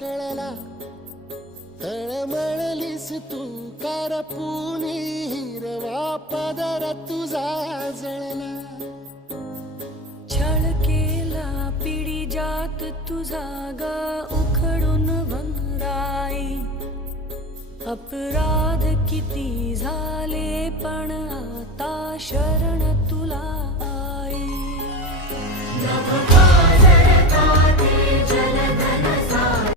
कळला, तळमळलीस तू करपुनी, हिरवा पदर तुझा जळला. छळ केला पिढी जात तुझा ग उखडून वनराई. अपराध किती झाले पण आता शरण तुला आई. नभ पाजळता ते जल